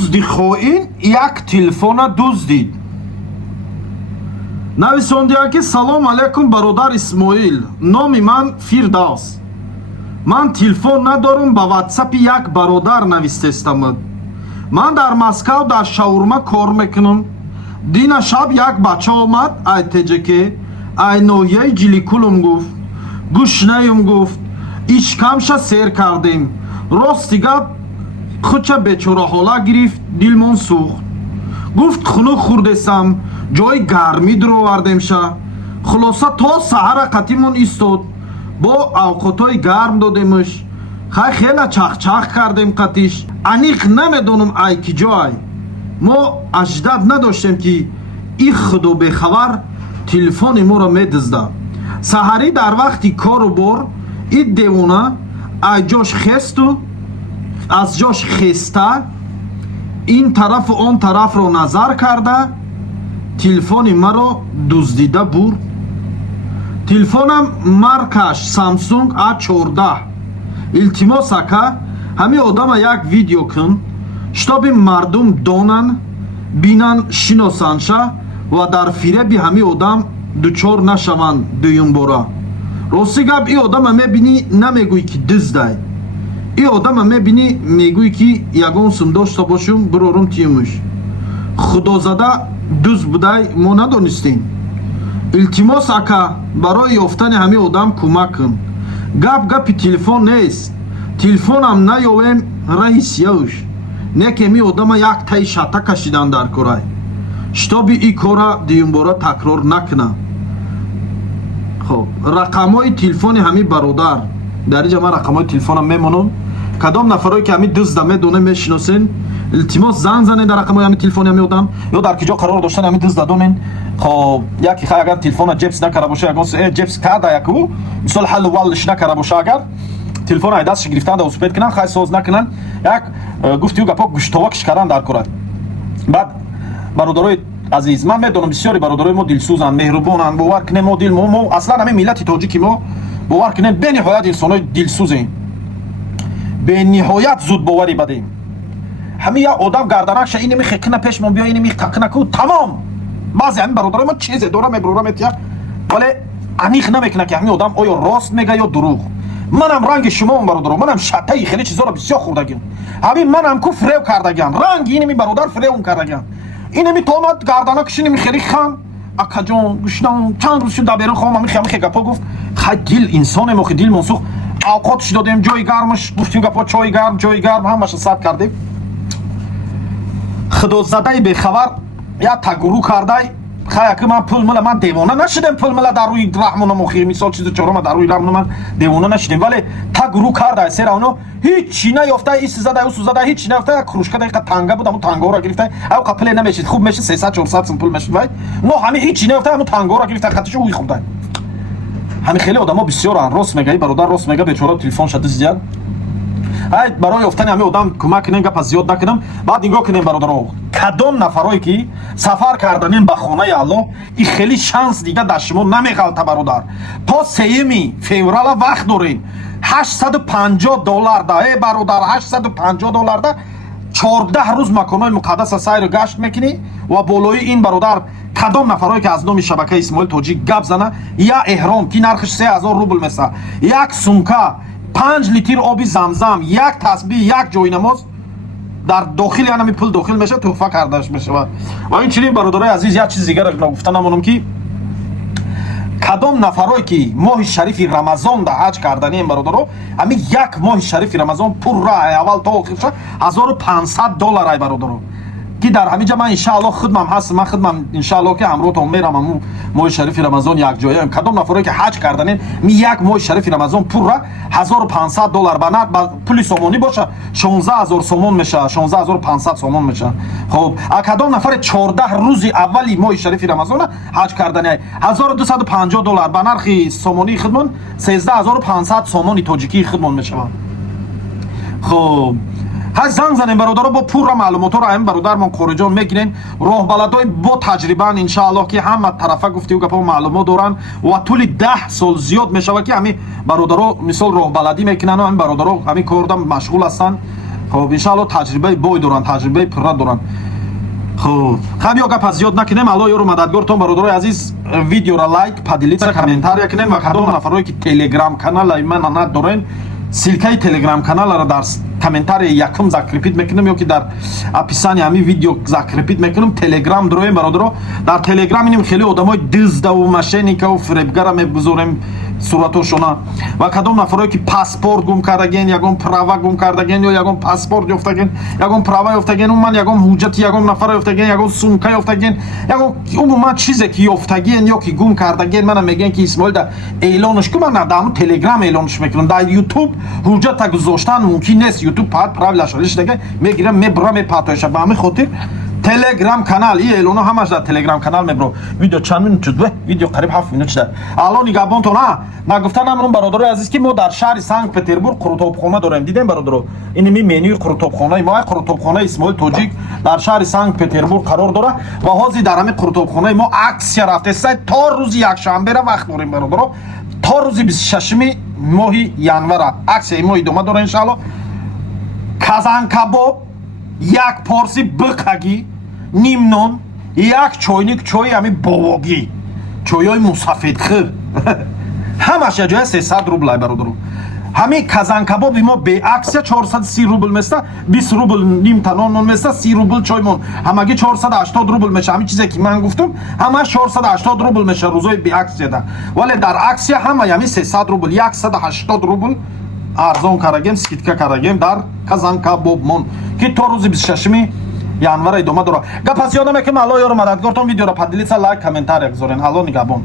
дузди хоин як телефона дуздид. нависондиам ки салом алайкум бародар Исмоил, номи ман Фирдавс. ман телефон надорам, ба ватсапи як бародар навистестамад. ман дар Москав дар шаурма кор мекунам. дина шаб як бача омад, ай теҷаке ай ноҳияи ҷиликулум гуфт, гӯшнаюм гуфт, ишкамша сер кардем. рости гап худша бечораҳола гирифт, дилмон сӯхт. гуфт хунук хӯрдесам, ҷои гармӣ дуровардемша. хулоса то саҳара қатимон истод, бо авқотҳои гарм додемаш. хай хела чахчах кардем қатиш. аниқ намедонам ай ки ҷой. мо аҷдад надоштем ки и худо бехабар телефони моро медузда. саҳарӣ дар вақти кору бор и девона ай ҷош хесту аз ҷош хеста ин тарафу он тарафро назар карда телефони маро дуздида бур. телефонам маркаш Samsung A14. илтимос ака ҳамин одама як видео кун, штоби мардум донан, бинан, шиносанша ва дар фиреби ҳамин одам дучор нашаванд дуюм бора. рости гап и одама мебинӣ намегӯй ки дуздай. и одама мебинӣ мегӯй ки ягон сум дошта бошум бирорум тиюмуш. худозада дуз будай мо надонистем. илтимос ака барои ёфтани ҳамин одам кӯмак кун. гап гапи телефон нест. телефонам наёвем раис ёш. неке ми одама як таи шата кашидан дар корай. штоби и кора дуюмбора такрор накуна. хоб рақамҳои телефони ҳамин бародар дар инҷа ман рақамҳои телефонам мемонам. кадом нафарои ки ҳамин дузда медонем мешиносен, илтимос занг занед дар рақамҳои ҳамин телефони ҳамин одам ё дар ки ҷо қарор доштани ҳамин дузда донен. хоб яки хай агар телефона ҷепс накарда боша, ягон ҷепс карда яку мисол ҳаллу валлиш накарда боша, агар телефона ай дастши гирифтан велосипед кунан, хай соз накунан, як гуфтию гапо гӯштовакиш кардан дар кора. баъд бародарои азиз, ман медонам бисёри бародарои мо дилсӯзанд, меҳрубонанд, бовар кунем мо дил мо аслан ҳамин миллати тоҷики мо бовар кунем бениҳоят инсонои дилсӯзем, бениҳоят зудбовари бадем. ҳамин як одам гарданакша ини мехекина пешмон биё, ини мехақнаку тамом. баъзе ҳамин бародарои мо чизе дора мебурора метия, вале аниқ намекуна ки ҳамин одам оё рост мега ё дурӯғ. манам ранги шумоам бародаро, манам шатаи хеле чизоро бисёр хӯрдагиам. ҳамин манам ку фрев кардагиам, ранги иними бародар фревм кардагиам. иними томад гарданакш иними хели хам акаҷон гӯштам чанд рӯз шуд дар берун хоҳам ҳамин хе гапо гуфт. хай дил инсоне мо ки дил монсух авқотш додем, ҷои гармаш гуфтим гапо, ҷои гарм ҳамаша сад кардем. худозадаи бехабар як тагурӯ кардай. хай аки ман пул мила, ман девона нашидем, пул мила дар рӯи раҳмуна мохир мисол чизи чорома дар рӯи раҳмуна ман девона нашидем, вале тагурӯ кардай серавно ҳичи наёфтай, иси задай усу задай, ҳичи наёфтай. як кружка дақиқа танга буд, ҳамун тангаҳоро гирифтай, авқа пуле намешид, хуб мешид 300-400 сум пул мешид. вай мо ҳамин ҳичи наёфтай, ҳамун тангаҳоро гирифтай, хатишу уи хӯрдай. ҳамин хеле одамо бисёранд, рост мегаи бародар, рост мега, бечора телефонша дуздияд. ай барои ёфтани ҳамин одам кӯмак кунем, гапа зиёд накунам. баъд нигоҳ кунем бародаро, кадом нафарое ки сафар карданем ба хонаи Аллоҳ, и хеле шанс дига дар шумо намеғалта бародар. то 3 феврала вақт дорем. $850 да бародар, $850 да 14 рӯз маконои муқаддаса сайру гашт мекунӣ. ва болои ин бародар, кадом нафарое ки аз номи шабакаи Исмоил Тоҷик гап зана, я эҳром ки нархиш 3000 рубл меса, як сумка, 5 литр оби замзам, як тасбиҳ, як ҷойнамоз дар дохили ҳамин пул дохил меша, туҳфа кардаш мешавад. ва инчунин бародарои азиз, як чизи дигаро гуфта намонам ки кадом нафарое ки моҳи шарифи рамазон да ҳаҷ карданем бародаро, ҳамин як моҳи шарифи рамазон пурра аввал то охирша $1500 ай бародаро, ки дар ҳаминҷа ман иншааллоҳ худмам ҳастам. ман худмам иншааллоҳ ки ҳамроҳтон мерам ҳамун моҳи шарифи рамазон якҷояем. кадом нафаре ки ҳаҷ карданем, ми як моҳи шарифи рамазон пурра $1500 ба пули сомонӣ боша 16000 сомон меша, 16500 сомон меша. хоб а кадом нафаре 14 рӯзи аввали моҳи шарифи рамазона ҳаҷ кардани $1250 ба нархи сомонии худмон 13500 сомони тоҷикии худмон мешавад. хоб ҳай занг занем бародаро, бо пурра маълумотҳоро ҳамин бародармон қориҷон мегирем. роҳбаладои бо таҷрибаан иншааллоҳ ки ҳама тарафа гуфтию гапо маълумот доранд ва тӯли 10 сол зиёд мешавад ки ҳамин бародаро мисол роҳбаладӣ мекунанд, ҳамин бародаро ҳамин корда машғул ҳастанд. خب انشالله تجربه بوی دارن تجربه پره دارن خب یا گپ زیاد نکنیم الله یارو مددگارتون برادرای عزیز ویدیو را لایک پادلیسا کامنتار کنین و کدام نفرایی که تلگرام کانال من ندارن سیلکای تلگرام کانال را در کامنتار یکم закрепить میکنم یا که در описании همین ویدیو закрепить میکنم تلگرام داریم برادرها در تلگرام اینیم خیلی آدمای دزد و مشینیکا و فریبگار میگذاریم صورتاشونا و کدام نفرایی که پاسپورت گم کردگین یگون پراوا گم کردگین یا یگون پاسپورت یافتگین یگون پراوا یافتگین من یگون حجت یگون نفر یافتگین یگون سومکا یافتگین یگون عموما چیزی که یافتگین یا که گم کردگین من میگن که اسماعیل دا اعلانش کو من در تلگرام اعلانش میکنم در یوتیوب حجت گذاشتن ممکن نیست یوتیوب پات правилашش دیگه میگیرم میبرم میپاتوش به همین خاطر تلگرام کانال این اعلانو همش در تلگرام کانال میبرم ویدیو چند منوت شد ویدیو قریب 7 منوت شد الان نگهبان تو نه نگفتن امرون برادرای عزیز که ما در شهر سنت پتربورگ قروتابخانه داریم دیدیم برادرو این می منوی قروتابخانه ما قروتابخانه اسماعیل توجیک در شهر سنت پتربورگ قرار داره و حاضر در همین قروتابخانه ما اکسیا رفته است تا روز یک شنبه را وقت داریم برادرو تا روز 26 ماه ینور اکسیا ما ادامه داره ان شاء الله کازان کباب یک پارسی بقگی نیم نان یک چوینک چای همین باباگی چایای مسافرخور همش یه جای 300 روبل برادرو همین کازان کباب ما به عکس 430 روبل میسته 20 روبل نیم تنان نان میسته 30 روبل چایمون همگی 480 روبل میشه همین چیزی که من گفتم همه 480 روبل میشه روزای به عکس ده ولی در عکس همه همین 300 روبل 180 روبل ارزان کردیم скидка کردیم در کازان کباب مون که تا روز 26 январ ادامه داره گپ زیاد نمیکنم الله یارو مددگارتون ویدیو را پادلیسا لایک کامنتار بگذارین الله نگهبان